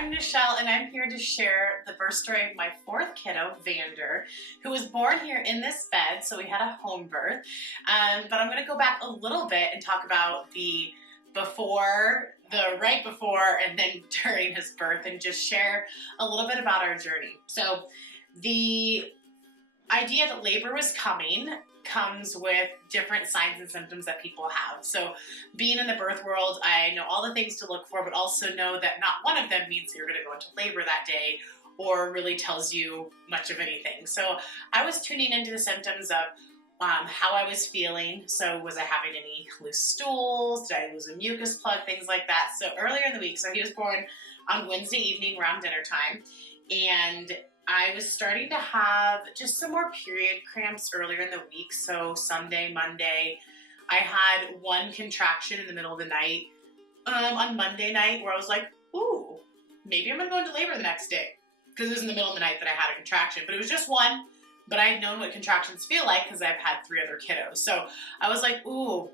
I'm Michelle, and I'm here to share the birth story of my fourth kiddo, Vander, who was born here in this bed, so we had a home birth. But I'm going to go back a little bit and talk about the before, the right before, and then during his birth, and just share a little bit about our journey. So the idea that labor was coming comes with different signs and symptoms that people have. So being in the birth world, I know all the things to look for, but also know that not one of them means you're going to go into labor that day or really tells you much of anything. So I was tuning into the symptoms of how I was feeling. So was I having any loose stools? Did I lose a mucus plug? Things like that. So earlier in the week, so he was born on Wednesday evening around dinner time, and I was starting to have just some more period cramps earlier in the week. So Sunday, Monday, I had one contraction in the middle of the night on Monday night where I was like, ooh, maybe I'm going to go into labor the next day. Because it was in the middle of the night that I had a contraction. But it was just one. But I had known what contractions feel like because I've had 3 other kiddos. So I was like, ooh,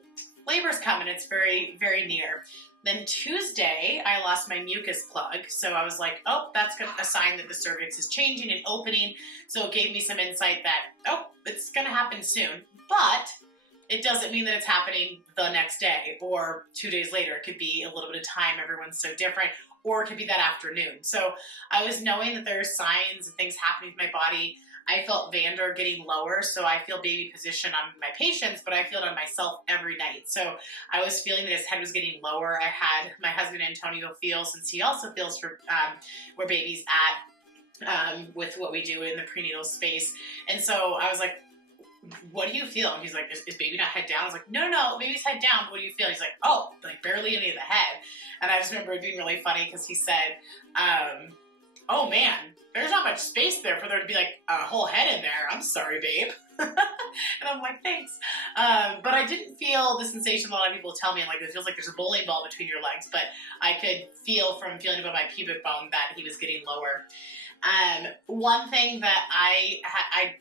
labor's coming. It's very, very near. Then Tuesday, I lost my mucus plug. So I was like, oh, that's a sign that the cervix is changing and opening. So it gave me some insight that, oh, it's going to happen soon. But it doesn't mean that it's happening the next day or 2 days later. It could be a little bit of time. Everyone's so different. Or it could be that afternoon. So I was knowing that there's signs and things happening with my body. I felt Vander getting lower, so I feel baby position on my patients, but I feel it on myself every night. So I was feeling that his head was getting lower. I had my husband Antonio feel, since he also feels for where baby's at with what we do in the prenatal space. And so I was like, what do you feel? And he's like, is baby not head down? I was like, no, baby's head down. What do you feel? He's like, oh, like barely any of the head. And I just remember it being really funny because he said, oh man, there's not much space there for there to be like a whole head in there. I'm sorry, babe. And I'm like, thanks. But I didn't feel the sensation a lot of people tell me, like, it feels like there's a bowling ball between your legs, but I could feel from feeling above my pubic bone that he was getting lower. One thing that I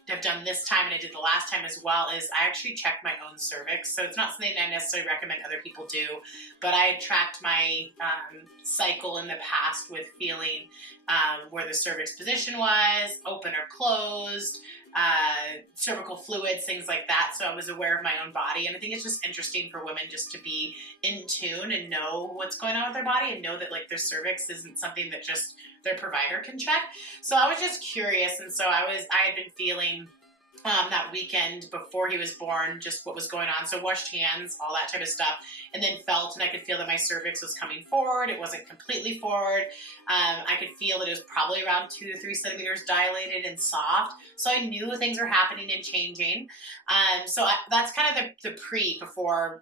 have done this time, and I did the last time as well, is I actually checked my own cervix. So it's not something I necessarily recommend other people do, but I had tracked my cycle in the past with feeling where the cervix position was, open or closed, cervical fluids, things like that. So I was aware of my own body. And I think it's just interesting for women just to be in tune and know what's going on with their body and know that like their cervix isn't something that just their provider can check. So I was just curious. And so I had been feeling that weekend before he was born, just what was going on. So washed hands, all that type of stuff, and then felt, and I could feel that my cervix was coming forward. It wasn't completely forward. I could feel that it was probably around 2 to 3 centimeters dilated and soft. So I knew things were happening and changing. That's kind of the before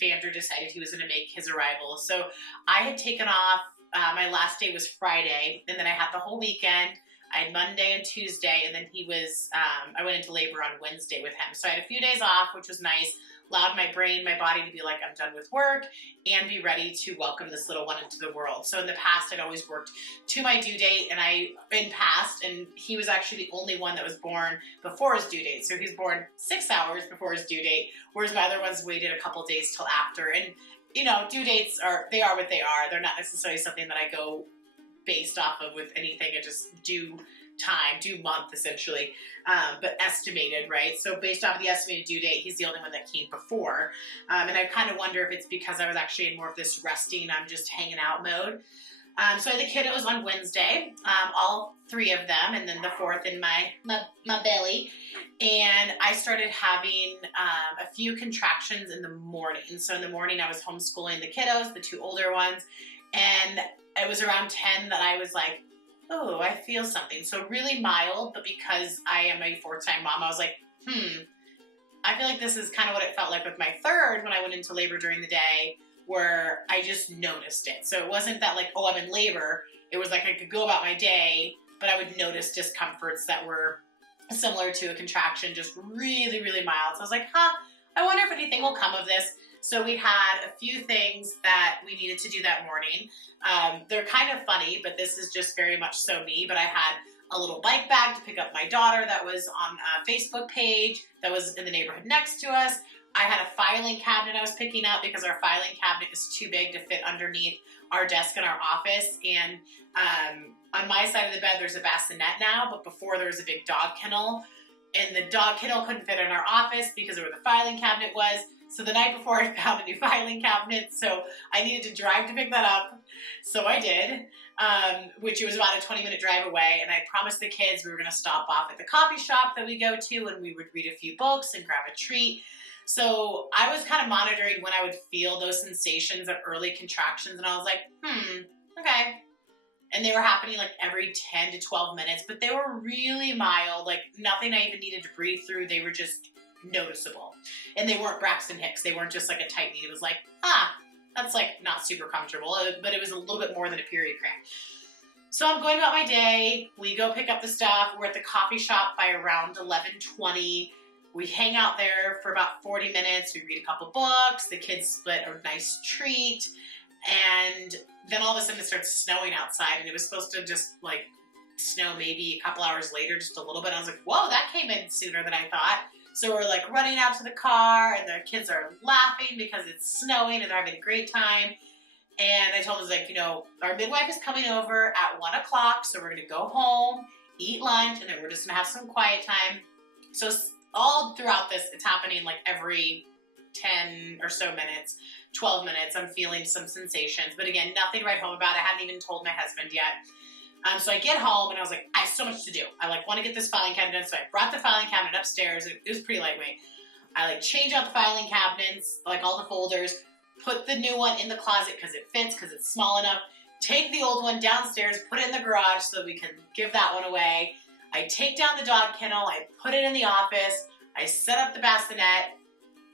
Vander decided he was going to make his arrival. So I had taken off. My last day was Friday, and then I had the whole weekend. I had Monday and Tuesday, and then I went into labor on Wednesday with him. So I had a few days off, which was nice, allowed my brain, my body to be like, I'm done with work, and be ready to welcome this little one into the world. So in the past, I'd always worked to my due date, and he was actually the only one that was born before his due date. So he was born 6 hours before his due date, whereas my other ones waited a couple days till after. And, you know, due dates are what they are. They're not necessarily something that I go based off of with anything. I just due month essentially, but estimated, right? So based off of the estimated due date, he's the only one that came before. And I kind of wonder if it's because I was actually in more of this resting, I'm just hanging out mode. So I had the kiddos on Wednesday, all 3 of them, and then the 4th in my belly. And I started having a few contractions in the morning. So in the morning, I was homeschooling the kiddos, the 2 older ones, and it was around 10 that I was like, oh, I feel something. So really mild, but because I am a 4th-time mom, I was like, I feel like this is kind of what it felt like with my 3rd when I went into labor during the day, where I just noticed it. So it wasn't that like, oh, I'm in labor. It was like I could go about my day, but I would notice discomforts that were similar to a contraction, just really, really mild. So I was like, I wonder if anything will come of this. So we had a few things that we needed to do that morning. They're kind of funny, but this is just very much so me. But I had a little bike bag to pick up my daughter that was on a Facebook page that was in the neighborhood next to us. I had a filing cabinet I was picking up because our filing cabinet is too big to fit underneath our desk in our office. And on my side of the bed, there's a bassinet now, but before there was a big dog kennel. And the dog kennel couldn't fit in our office because of where the filing cabinet was. So the night before, I found a new filing cabinet. So I needed to drive to pick that up. So I did, which was about a 20-minute drive away. And I promised the kids we were going to stop off at the coffee shop that we go to, and we would read a few books and grab a treat. So I was kind of monitoring when I would feel those sensations of early contractions. And I was like, okay. And they were happening like every 10 to 12 minutes, but they were really mild, like nothing I even needed to breathe through. They were just noticeable. And they weren't Braxton Hicks. They weren't just like a tight knee. It was like, that's like not super comfortable, but it was a little bit more than a period cramp. So I'm going about my day. We go pick up the stuff. We're at the coffee shop by around 11:20. We hang out there for about 40 minutes. We read a couple books. The kids split a nice treat. And then all of a sudden it starts snowing outside, and it was supposed to just like snow maybe a couple hours later, just a little bit. I was like, whoa, that came in sooner than I thought. So we're like running out to the car, and the kids are laughing because it's snowing and they're having a great time. And I told them, like, our midwife is coming over at 1 o'clock. So we're going to go home, eat lunch, and then we're just going to have some quiet time. So all throughout this, it's happening like every 10 or so minutes, 12 minutes, I'm feeling some sensations. But again, nothing to write home about. I hadn't even told my husband yet. So I get home, and I was like, I have so much to do. I want to get this filing cabinet done. So I brought the filing cabinet upstairs. It was pretty lightweight. I change out the filing cabinets, all the folders, put the new one in the closet because it fits, because it's small enough. Take the old one downstairs, put it in the garage so that we can give that one away. I take down the dog kennel. I put it in the office. I set up the bassinet.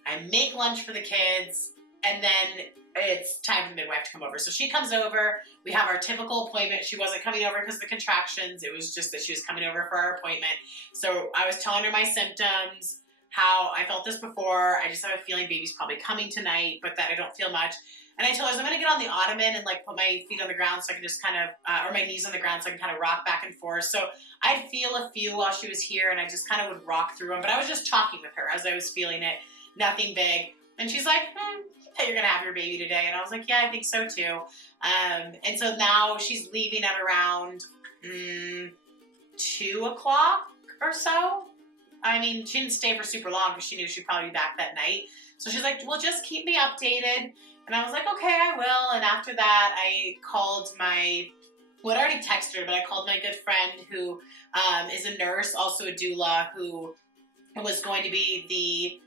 I make lunch for the kids, and then it's time for the midwife to come over. So she comes over. We have our typical appointment. She wasn't coming over because of the contractions. It was just that she was coming over for our appointment. So I was telling her my symptoms, how I felt this before. I just have a feeling baby's probably coming tonight, but that I don't feel much. And I told her, I'm going to get on the ottoman and put my feet on the ground so I can just kind of, or my knees on the ground so I can kind of rock back and forth. So I'd feel a few while she was here, and I just kind of would rock through them. But I was just talking with her as I was feeling it. Nothing big. And she's like, you're going to have your baby today. And I was like, yeah, I think so too. And so now she's leaving at around 2 o'clock or so. I mean, she didn't stay for super long because she knew she'd probably be back that night. So she's like, well, just keep me updated. And I was like, okay, I will. And after that, I called I already texted her, but I called my good friend who is a nurse, also a doula, who was going to be the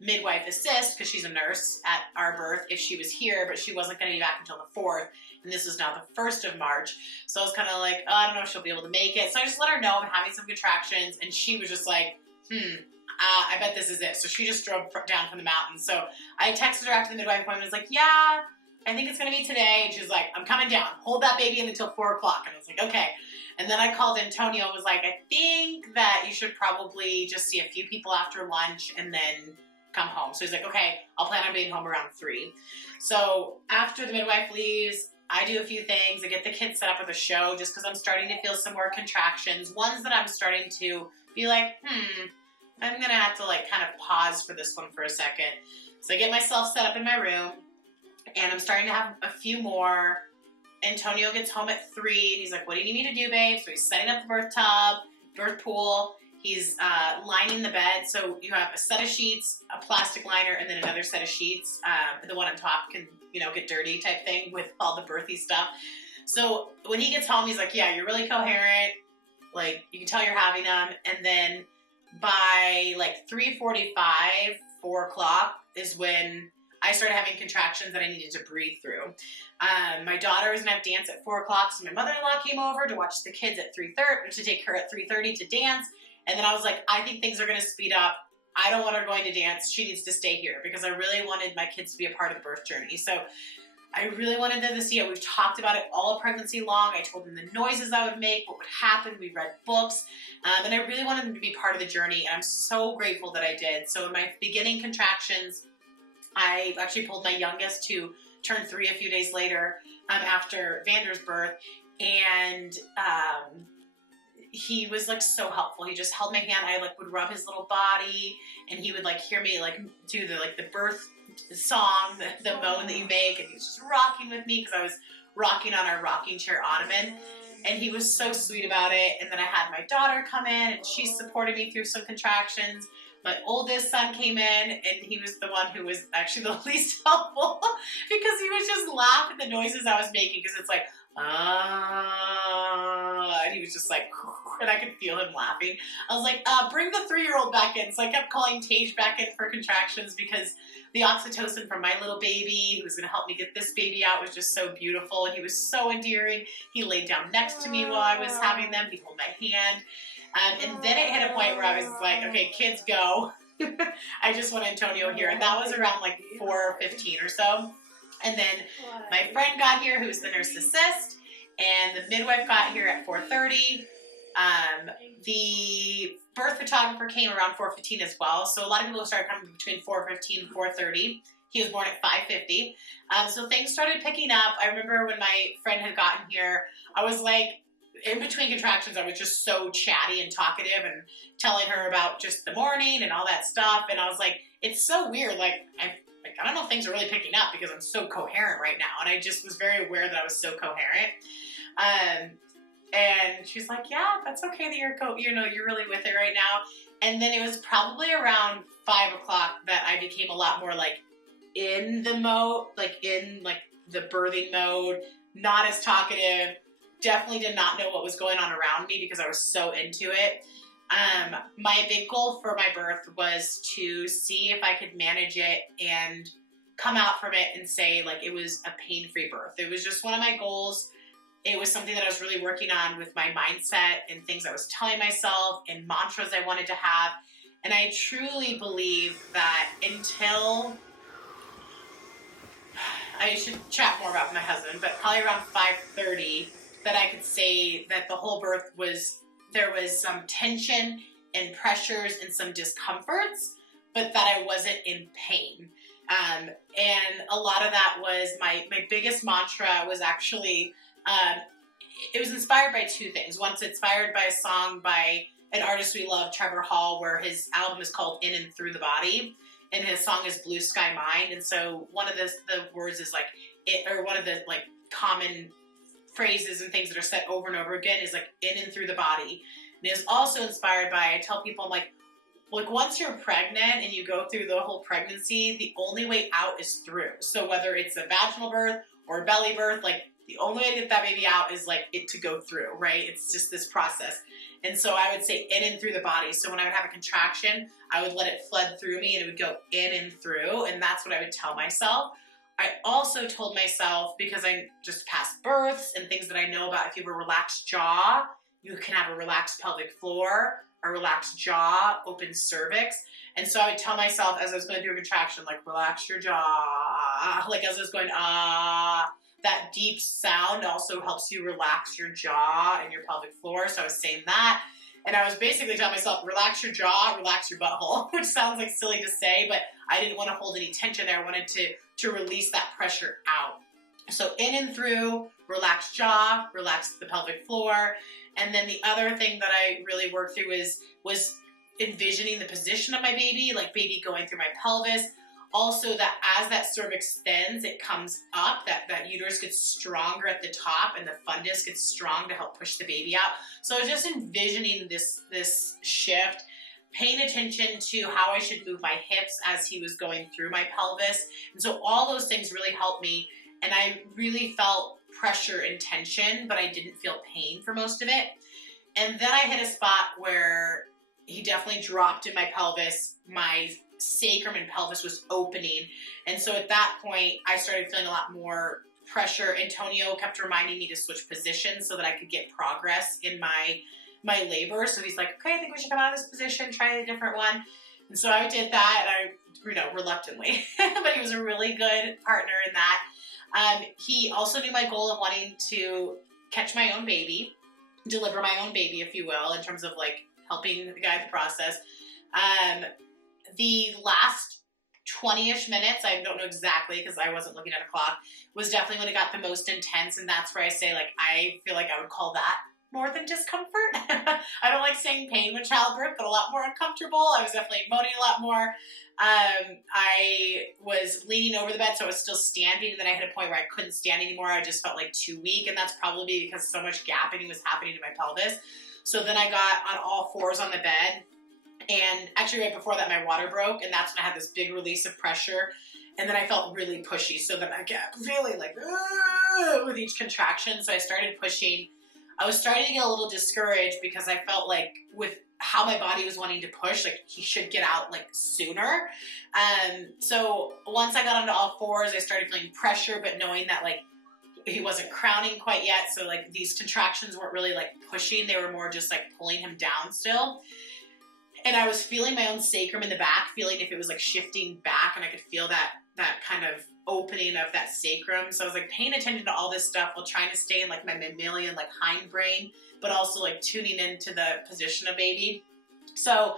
midwife assist, because she's a nurse, at our birth if she was here, but she wasn't going to be back until the 4th, and this was now the 1st of March. So I was kind of like, oh, I don't know if she'll be able to make it. So I just let her know I'm having some contractions, and she was just like, I bet this is it. So she just drove down from the mountains. So I texted her after the midwife appointment. I was like, yeah, I think it's going to be today. And she's like, I'm coming down. Hold that baby in until 4 o'clock. And I was like, okay. And then I called Antonio and was like, I think that you should probably just see a few people after lunch and then come home. So he's like, okay, I'll plan on being home around 3. So after the midwife leaves, I do a few things. I get the kids set up with a show just because I'm starting to feel some more contractions. Ones that I'm starting to be like, I'm going to have to kind of pause for this one for a second. So I get myself set up in my room, and I'm starting to have a few more. Antonio gets home at 3, and he's like, what do you need me to do, babe? So he's setting up the birth tub, birth pool. He's lining the bed. So you have a set of sheets, a plastic liner, and then another set of sheets. The one on top can, get dirty type thing with all the birthy stuff. So when he gets home, he's like, yeah, you're really coherent. You can tell you're having them. And then by 3:45, 4 o'clock is when I started having contractions that I needed to breathe through. My daughter was going to have dance at 4 o'clock, so my mother-in-law came over to watch the kids at 3:30, to take her at 3:30 to dance. And then I was like, I think things are going to speed up. I don't want her going to dance. She needs to stay here, because I really wanted my kids to be a part of the birth journey. So I really wanted them to see it. We've talked about it all pregnancy long. I told them the noises I would make, what would happen. We read books, and I really wanted them to be part of the journey. And I'm so grateful that I did. So in my beginning contractions, I actually pulled my youngest, to turn 3 a few days later, after Vander's birth. And he was like so helpful. He just held my hand. I like would rub his little body, and he would like hear me like do the birth song, the moan that you make, and he was just rocking with me because I was rocking on our rocking chair ottoman. And he was so sweet about it. And then I had my daughter come in, and she supported me through some contractions. My oldest son came in, and he was the one who was actually the least helpful because he would just laugh at the noises I was making because it's like, and he was just like, and I could feel him laughing. I was like, bring the 3-year-old back in. So I kept calling Tage back in for contractions because the oxytocin from my little baby who was going to help me get this baby out was just so beautiful. And he was so endearing. He laid down next to me while I was having them. He held my hand. And then it hit a point where I was like, okay, kids go. I just want Antonio here. And that was around like 4:15 or so. And then my friend got here, who was the nurse assist, and the midwife got here at 4:30. The birth photographer came around 4:15 as well. So a lot of people started coming between 4:15 and 4:30. He was born at 5:50. So things started picking up. I remember when my friend had gotten here, I was like, in between contractions, I was just so chatty and talkative and telling her about just the morning and all that stuff. And I was like, it's so weird. I don't know if things are really picking up because I'm so coherent right now. And I just was very aware that I was so coherent. And she's like, yeah, that's okay that you're really with it right now. And then it was probably around 5 o'clock that I became a lot more like in the mode, like in like the birthing mode, not as talkative. Definitely did not know what was going on around me because I was so into it. My big goal for my birth was to see if I could manage it and come out from it and say like it was a pain-free birth. It was just one of my goals. It was something that I was really working on with my mindset and things I was telling myself and mantras I wanted to have. And I truly believe that until I should chat more about my husband, but probably around 5:30 that I could say that the whole birth there was some tension and pressures and some discomforts, but that I wasn't in pain. And a lot of that was my biggest mantra was actually, it was inspired by two things. One, it's inspired by a song by an artist we love, Trevor Hall, where his album is called In and Through the Body, and his song is Blue Sky Mind. And so one of the words is like, one of the like common phrases and things that are said over and over again is like in and through the body. And it is also inspired by, I tell people, I'm like once you're pregnant and you go through the whole pregnancy, the only way out is through. So whether it's a vaginal birth or a belly birth, like the only way to get that baby out is like it to go through, right? It's just this process. And so I would say in and through the body. So when I would have a contraction, I would let it flood through me and it would go in and through. And that's what I would tell myself. I also told myself, because I just past births and things that I know about, if you have a relaxed jaw, you can have a relaxed pelvic floor, a relaxed jaw, open cervix. And so I would tell myself as I was going through a contraction, like, relax your jaw. Like as I was going, that deep sound also helps you relax your jaw and your pelvic floor. So I was saying that. And I was basically telling myself, relax your jaw, relax your butthole, which sounds like silly to say, but I didn't want to hold any tension there. I wanted to release that pressure out. So in and through, relax jaw, relax the pelvic floor. And then the other thing that I really worked through was envisioning the position of my baby, like baby going through my pelvis. Also that as that cervix extends, it comes up, that uterus gets stronger at the top and the fundus gets strong to help push the baby out. So I was just envisioning this shift, paying attention to how I should move my hips as he was going through my pelvis. And so all those things really helped me. And I really felt pressure and tension, but I didn't feel pain for most of it. And then I hit a spot where he definitely dropped in my pelvis. My sacrum and pelvis was opening. And so at that point, I started feeling a lot more pressure. Antonio kept reminding me to switch positions so that I could get progress in my labor. So he's like, okay, I think we should come out of this position, try a different one. And so I did that, and I, reluctantly, but he was a really good partner in that. He also knew my goal of wanting to catch my own baby, deliver my own baby, if you will, in terms of like helping guide the process. The last 20-ish minutes, I don't know exactly because I wasn't looking at a clock, was definitely when it got the most intense. And that's where I say, like, I feel like I would call that more than discomfort. I don't like saying pain with childbirth, but a lot more uncomfortable. I was definitely moaning a lot more. I was leaning over the bed, so I was still standing, and then I hit a point where I couldn't stand anymore. I just felt like too weak, and that's probably because so much gapping was happening in my pelvis. So then I got on all fours on the bed, and actually right before that my water broke, and that's when I had this big release of pressure, and then I felt really pushy. So then I kept feeling like with each contraction, so I started pushing. I was starting to get a little discouraged because I felt like with how my body was wanting to push, like he should get out like sooner. So once I got onto all fours, I started feeling pressure, but knowing that like he wasn't crowning quite yet. So like these contractions weren't really like pushing. They were more just like pulling him down still. And I was feeling my own sacrum in the back, feeling if it was like shifting back, and I could feel that kind of opening of that sacrum. So I was like paying attention to all this stuff while trying to stay in like my mammalian like hindbrain, but also like tuning into the position of baby. So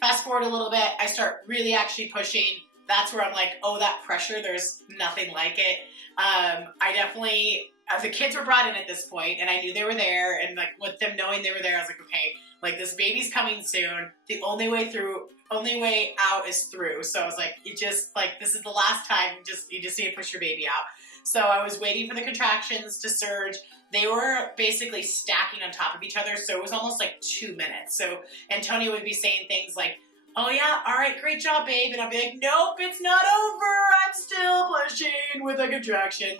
fast forward a little bit, I start really actually pushing. That's where I'm like, oh, that pressure, there's nothing like it. I definitely, the kids were brought in at this point, and I knew they were there, and like with them knowing they were there, I was like, okay, like this baby's coming soon. The only way out is through. So I was like, this is the last time, you just need to push your baby out. So I was waiting for the contractions to surge. They were basically stacking on top of each other. So it was almost like 2 minutes. So Antonio would be saying things like, oh yeah, all right, great job, babe. And I'll be like, nope, it's not over. I'm still pushing with a contraction,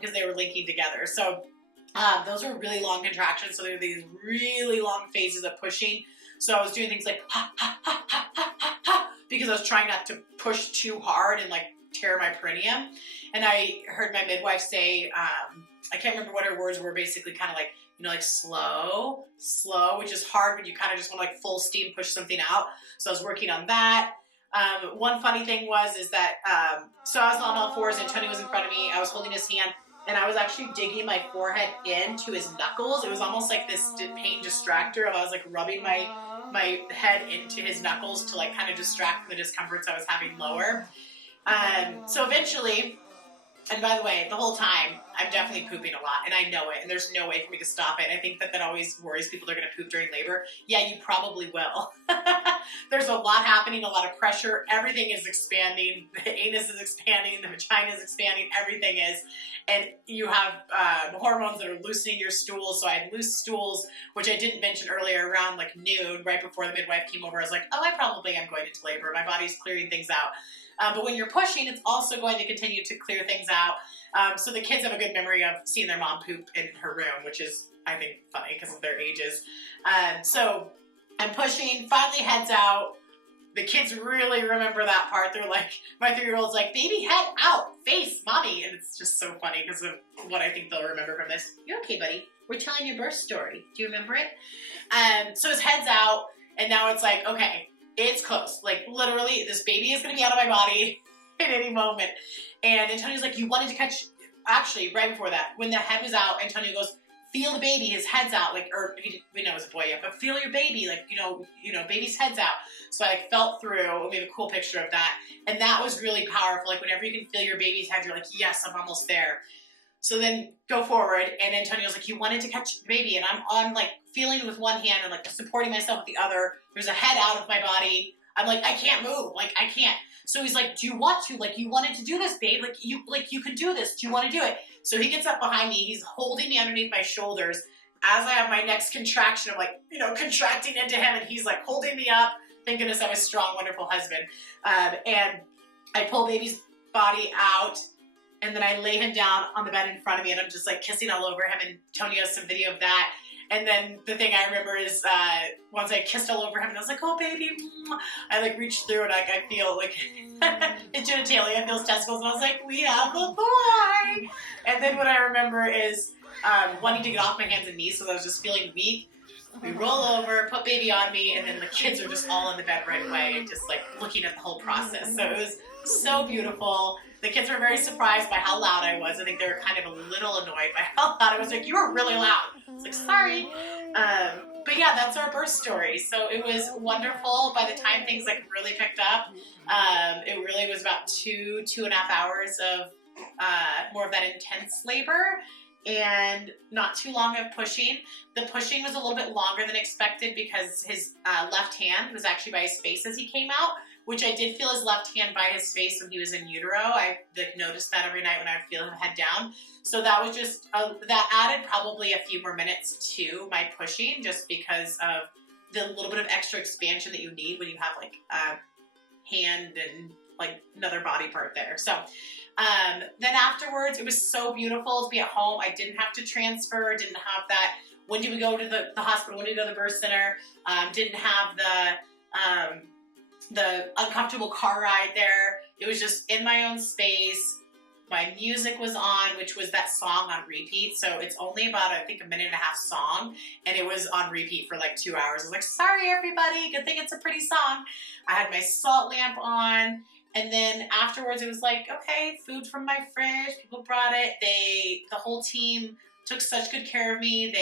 because they were linking together. So those were really long contractions. So there were these really long phases of pushing. So I was doing things like, ha, ha, ha, ha, ha, ha, ha, because I was trying not to push too hard and like tear my perineum. And I heard my midwife say, I can't remember what her words were, basically kind of like, like slow, which is hard when you kind of just want to like full steam push something out. So I was working on that. One funny thing is that, so I was on all fours, and Tony was in front of me. I was holding his hand, and I was actually digging my forehead into his knuckles. It was almost like this pain distractor. I was like rubbing my head into his knuckles to like kind of distract from the discomforts I was having lower. So eventually, and by the way, the whole time, I'm definitely pooping a lot, and I know it, and there's no way for me to stop it. I think that always worries people they're going to poop during labor. Yeah, you probably will. There's a lot happening, a lot of pressure. Everything is expanding. The anus is expanding. The vagina is expanding. Everything is. And you have hormones that are loosening your stools. So I had loose stools, which I didn't mention earlier, around like noon, right before the midwife came over. I was like, oh, I probably am going into labor. My body's clearing things out. But when you're pushing, it's also going to continue to clear things out. So the kids have a good memory of seeing their mom poop in her room, which is, I think, funny because of their ages. So I'm pushing, finally heads out. The kids really remember that part. They're like, my 3-year-old's like, baby, head out, face, mommy. And it's just so funny because of what I think they'll remember from this. You're okay, buddy. We're telling your birth story. Do you remember it? So his head's out, and now it's like, okay, it's close. Like, literally, this baby is going to be out of my body at any moment. And Antonio's like, you wanted to catch, actually, right before that, when the head was out, Antonio goes, feel the baby, his head's out, like, or we know it was a boy yet, but feel your baby, like, baby's head's out. So I like felt through. We have a cool picture of that. And that was really powerful. Like, whenever you can feel your baby's head, you're like, yes, I'm almost there. So then go forward, and Antonio's like, you wanted to catch the baby, and I'm on, like, feeling with one hand and, like, supporting myself with the other. There's a head out of my body. I'm like, I can't move. Like, I can't. So he's like, do you want to? Like, you wanted to do this, babe. Like, you can do this. Do you want to do it? So he gets up behind me. He's holding me underneath my shoulders. As I have my next contraction, I'm like, contracting into him, and he's, like, holding me up. Thank goodness I'm a strong, wonderful husband. And I pull baby's body out, and then I lay him down on the bed in front of me, and I'm just like kissing all over him, and Tony has some video of that. And then the thing I remember is once I kissed all over him, and I was like, oh, baby, I like reached through, and I feel like his genitalia, I feel his testicles, and I was like, we have a boy. And then what I remember is wanting to get off my hands and knees, so I was just feeling weak. We roll over, put baby on me, and then the kids are just all in the bed right away, just like looking at the whole process. So it was so beautiful. The kids were very surprised by how loud I was. I think they were kind of a little annoyed by how loud I was. Like, you were really loud. I was like, sorry. But yeah, that's our birth story. So it was wonderful. By the time things like really picked up, it really was about 2.5 hours of more of that intense labor. and not too long of pushing. The pushing was a little bit longer than expected because his left hand was actually by his face as he came out, which I did feel his left hand by his face when he was in utero. I noticed that every night when I would feel him head down. So that was just, that added probably a few more minutes to my pushing, just because of the little bit of extra expansion that you need when you have like a hand and like another body part there. So then afterwards, it was so beautiful to be at home. I didn't have to transfer, didn't have that. When do we go to the hospital? When do we go to the birth center? Didn't have the uncomfortable car ride there. It was just in my own space. My music was on, which was that song on repeat. So it's only about, I think, a minute and a half song. And it was on repeat for like 2 hours. I was like, sorry, everybody. Good thing it's a pretty song. I had my salt lamp on. And then afterwards, it was like, okay, food from my fridge. People brought it. The whole team took such good care of me.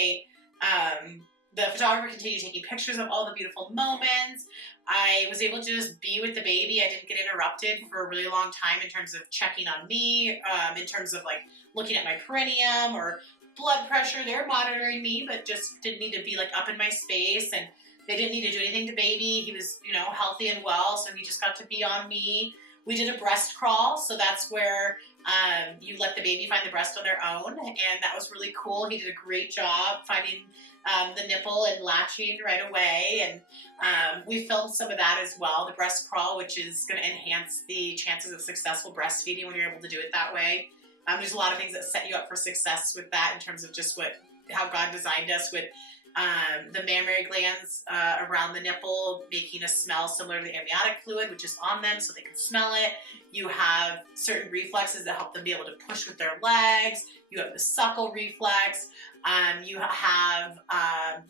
The photographer continued taking pictures of all the beautiful moments. I was able to just be with the baby. I didn't get interrupted for a really long time in terms of checking on me, in terms of like looking at my perineum or blood pressure. They were monitoring me, but just didn't need to be like up in my space, and they didn't need to do anything to baby. He was, healthy and well, so he just got to be on me. We did a breast crawl, so that's where you let the baby find the breast on their own, and that was really cool. He did a great job finding the nipple and latching right away, and we filmed some of that as well, the breast crawl, which is going to enhance the chances of successful breastfeeding when you're able to do it that way. There's a lot of things that set you up for success with that in terms of just how God designed us with the mammary glands around the nipple making a smell similar to the amniotic fluid, which is on them so they can smell it. You have certain reflexes that help them be able to push with their legs. You have the suckle reflex. You have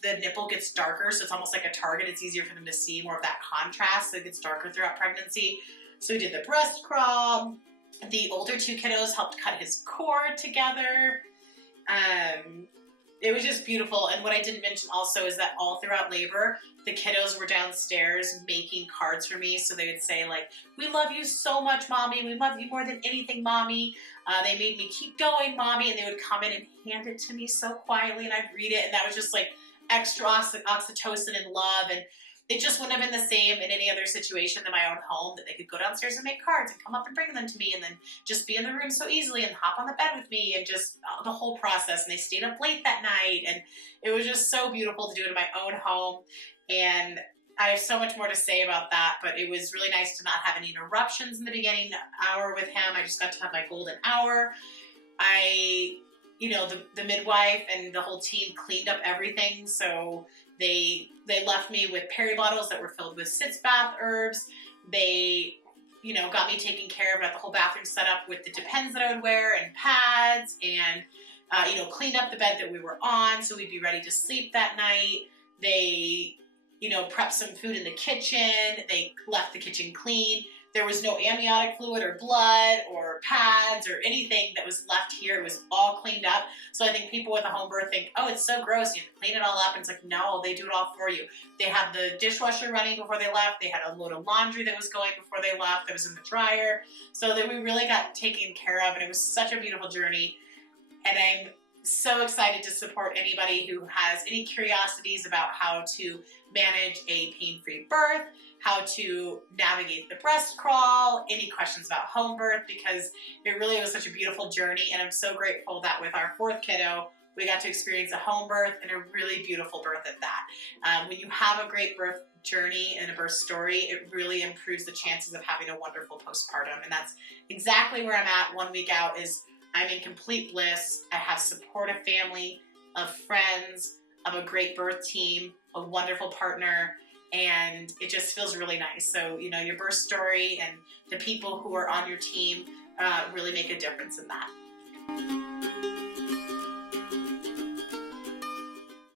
the nipple gets darker, so it's almost like a target. It's easier for them to see more of that contrast, so it gets darker throughout pregnancy. So we did the breast crawl. The older two kiddos helped cut his cord together. It was just beautiful. And what I didn't mention also is that all throughout labor, the kiddos were downstairs making cards for me. So they would say like, we love you so much, Mommy. We love you more than anything, Mommy. They made me keep going, Mommy. And they would come in and hand it to me so quietly, and I'd read it. And that was just like extra oxytocin and love. And it just wouldn't have been the same in any other situation than my own home, that they could go downstairs and make cards and come up and bring them to me, and then just be in the room so easily and hop on the bed with me, and just the whole process. And they stayed up late that night, and it was just so beautiful to do it in my own home. And I have so much more to say about that, but it was really nice to not have any interruptions in the beginning hour with him. I just got to have my golden hour. The midwife and the whole team cleaned up everything, so they left me with peri bottles that were filled with sitz bath herbs. They, got me taken care of, got the whole bathroom set up with the Depends that I would wear and pads, and, cleaned up the bed that we were on so we'd be ready to sleep that night. They, prepped some food in the kitchen. They left the kitchen clean. There was no amniotic fluid or blood or pads or anything that was left here. It was all cleaned up. So I think people with a home birth think, oh, it's so gross, you have to clean it all up. And it's like, no, they do it all for you. They had the dishwasher running before they left. They had a load of laundry that was going before they left that was in the dryer. So that we really got taken care of, and it was such a beautiful journey. And I'm so excited to support anybody who has any curiosities about how to manage a pain-free birth, how to navigate the breast crawl, any questions about home birth, because it really was such a beautiful journey. And I'm so grateful that with our fourth kiddo, we got to experience a home birth and a really beautiful birth at that. When you have a great birth journey and a birth story, it really improves the chances of having a wonderful postpartum. And that's exactly where I'm at 1 week out. I'm in complete bliss. I have supportive family, of friends, of a great birth team, a wonderful partner, and it just feels really nice. So, your birth story and the people who are on your team really make a difference in that.